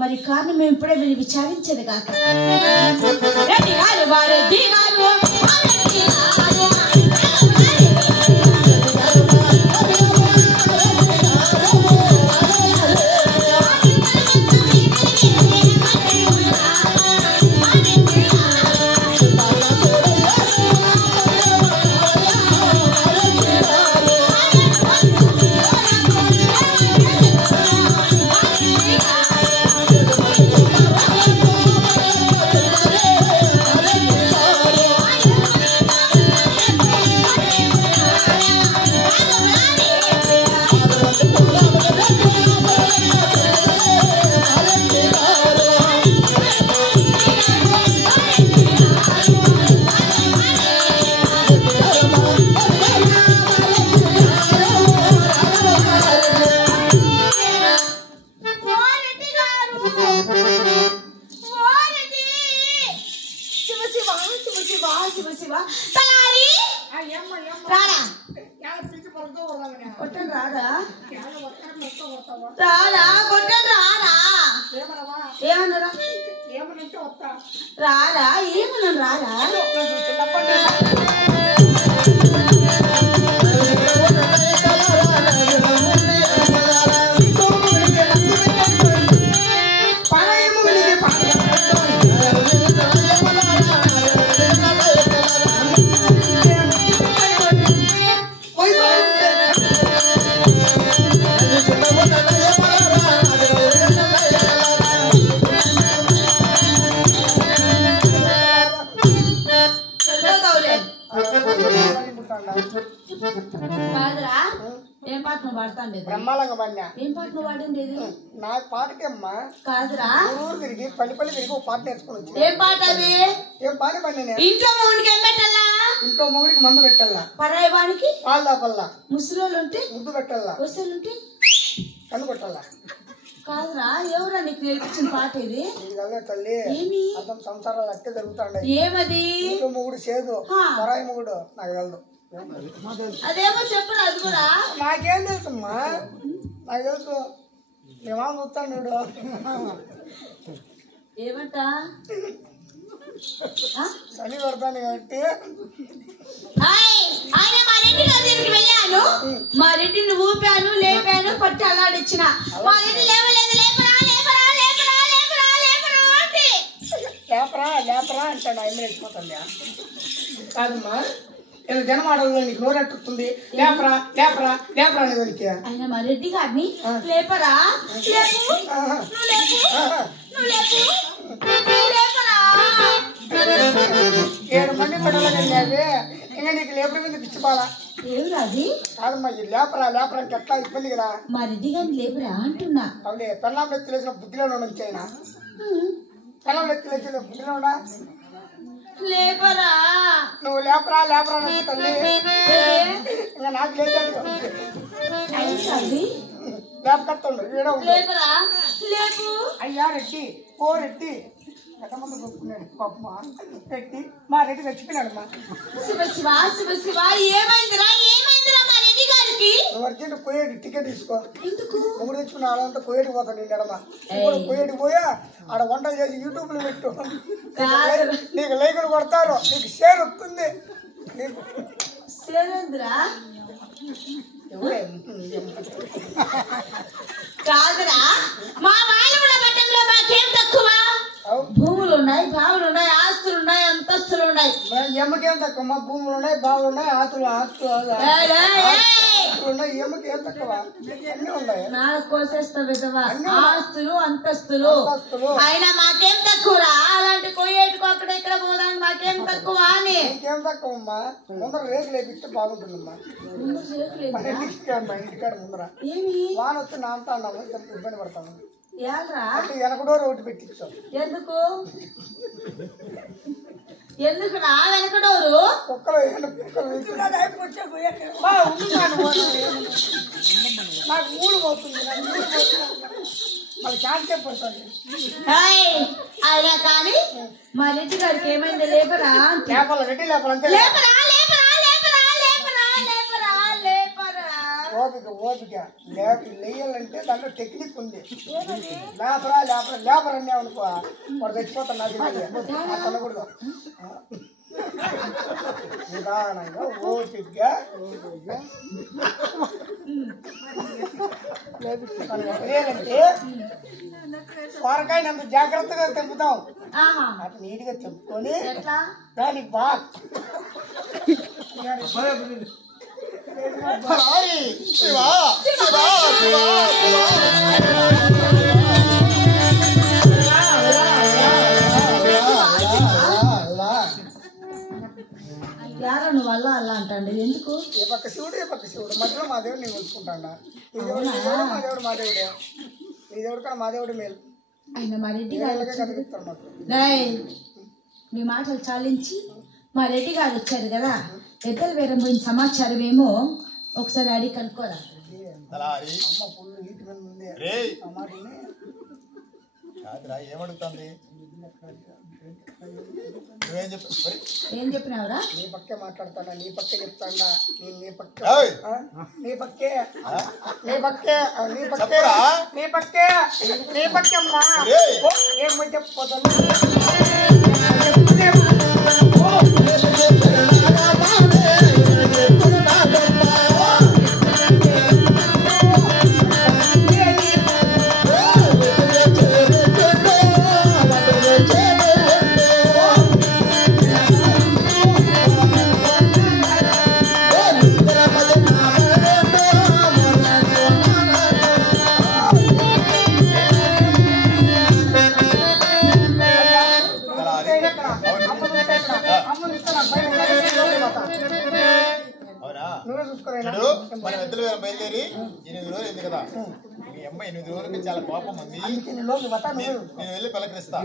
మరి కారణం మేము ఇప్పుడే మీరు విచారించేది కాక రారా ఏమన్నా రారా బ్రహ్మాండంగా పడినా ఏం పాట నువ్వు పాడింది నా పాటకి అమ్మా కాదురా ఊరు తిరిగి పల్లి తిరిగి ఒక పాట నేర్చుకుని వచ్చి ఏం పాట అది ఏం పాట పడినా ఇంట్లో మొగుడికి ఏం పెట్టాలా ఇంట్లో మొగుడికి మందు పెట్టాలా పరాయి వాడికి పాలు దాపల్లా ముసలోళ్ళు ఉంటే ముద్దు పెట్టాలా వసలుంటే కన్ను కొట్టాలా కాదురా ఎవరా నీకు నేర్పించిన పాట ఇది తల్లి ఏమి అర్థం సంసారాలు అట్టే జరుగుతాండే ఏమది ఇంట్లో మొగుడు చేదు పరాయి మొగుడు నాకు తెలదు అదేమో చెప్పు అది కూడా నాకేం తెలుసమ్మా నాకు తెలుసు మేమా చూస్తాను ఏమంట చలి పడతాను కాబట్టి ఆయన మా రెడ్డి దగ్గరికి వెళ్ళాను మా రెడ్డిని ఊపాను లేపాను పట్టి అల్లాడిచ్చిన మా రెడ్డి లేవలేదు లేపరా లేపరా లేపరా లేపరా లేపరా అంటే లేపరా అంటాడు ఆయన రెచ్చిపోతాను కాదమ్మా ఇలా జనమాటల్లో నీకు నోరెట్టుతుంది లేపరా లేపరా లేపరా అనే దానికి ఆయన మా రెడ్డి గారిని లేపరా లేపు నువ్వు లేపు నువ్వు లేపు లేపరా 7 మంది పెట్టాలని అవి ఇంకా నీకు లేపర్ మీద పిచ్చిపోవాలా ఏది కాదమ్మా ఈ లేపరా లేపరా అంటే ఎట్లా ఇబ్బంది కదా మా రెడ్డి గారిని లేపరా అంటున్నా అవునే పెళ్ళాం ఎత్తులేసిన బుద్ధిలో నుంచి అయినా పెళ్ళాం ఎత్తులేసిన బుద్ధిలో లేపరా నువ్వు లేపరా లేపరా తల్లి ఇంకా నాకు లేచాడు లేపకత్తుండు లేపరా లేపు అయ్యా రెడ్డి ఓ రెడ్డి ఎంతమంది కొట్టుకున్నాడు పాప రెడ్డి మా రెడ్డి చచ్చిపోయినాడమ్మా శివ శివ శివ శివ ఏమైందిరా ఏమైందిరా మా రెడ్డి గారికి నువ్వు అర్జెంట్ పోయేది టికెట్ తీసుకో ఎందుకు మూడు తెచ్చుకున్న ఆడంతా పోయేది పోతాడు నిన్నడమ్మా పోయేది పోయా ఆడ వంటలు చేసి యూట్యూబ్ లో పెట్టు నీకు లైకులు కొడతారు నీకు షేర్ వస్తుంది నీకు షేరేంద్రా కాదురా మా మాయముల పట్టణంలో మాకేం తక్కువ భూములు ఉన్నాయి బావులు ఉన్నాయి ఆస్తులు ఉన్నాయి అంతస్తులు ఉన్నాయి ఎమ్మకేం తక్కువ మా భూములు ఉన్నాయి బావులు ఉన్నాయి ఆస్తులు ఉన్నాయి ఎమ్మకేం తక్కువ అన్ని ఉన్నాయి నాలుగు కోసేస్తా విధవా ఆస్తులు అంతస్తులు అయినా మాకేం తక్కువరా అలాంటి కొయ్యేటికి అక్కడ ఇక్కడ పోదానికి మాకేం తక్కువ అని ఇంకేం తక్కువ అమ్మా ముందర రేకులు వేపిస్తే బాగుంటుందమ్మా ఇంటికాడ ముందర వాన వస్తే నాంతా అన్నాము ఇబ్బంది పడతాము వెనకడో రోడ్డు పెట్టించు ఎందుకు ఎందుకు నా వెనకడోరు కుక్కలు నాకు మూడు పోతుంది మరి ఛాన్సే పడుతుంది అయినా కానీ మా రెడ్డి గారికి ఏమైంది లేపరా లేపాల రెడ్డి లేపాలంటే లేపరా లేపరా లేపరా లేపరా లేపరా లేపరా ఓపిక లేయాలంటే దాంట్లో టెక్నిక్ ఉంది. లేబర్ అనే అనుకో వాడు తెచ్చిపోతాను నాకు అనకూడదు. నిదానంగా ఓపికగా అంటే సొరకాయని అంత జాగ్రత్తగా తెంపుతాం. అట్లా నీట్గా తెంపుకొని దానికి బాగా యారా నువ్వు అలా అలా అంటాండి ఎందుకు? ఏ పక్క శివుడు మధ్యలో మా దేవుడు నేను ఉంచుకుంటాడా. ఈ దేవుడు మా దేవుడు ఈ దేవుడు కానీ మా దేవుడు మేలు. ఆయన మా రెడ్డి కనిపిస్తాడు మాకు. మీ మాటలు చాలించి మా రెడ్డి గారు వచ్చారు కదా, ఎద్దలు వేరే పోయిన సమాచారం ఏమో ఒకసారి అడిగి కనుక్కోరా. అమ్మ ఫుల్ హీట్ మీద ఉంది. ఏమడుగుతుంది? ఏం చెప్పినావురా? నీ పక్కే మాట్లాడతాడా, నీ పక్కే చెప్తాడా, నీ పక్కే అమ్మా ఏం చెప్పిపోతాను. మనం ఎద్దులు బయలుదేరి 8 రోజులు అయింది కదా. మీ అమ్మ 8 రోజులకి చాలా కోపం ఉంది. నేను వెళ్ళి పలకరిస్తా.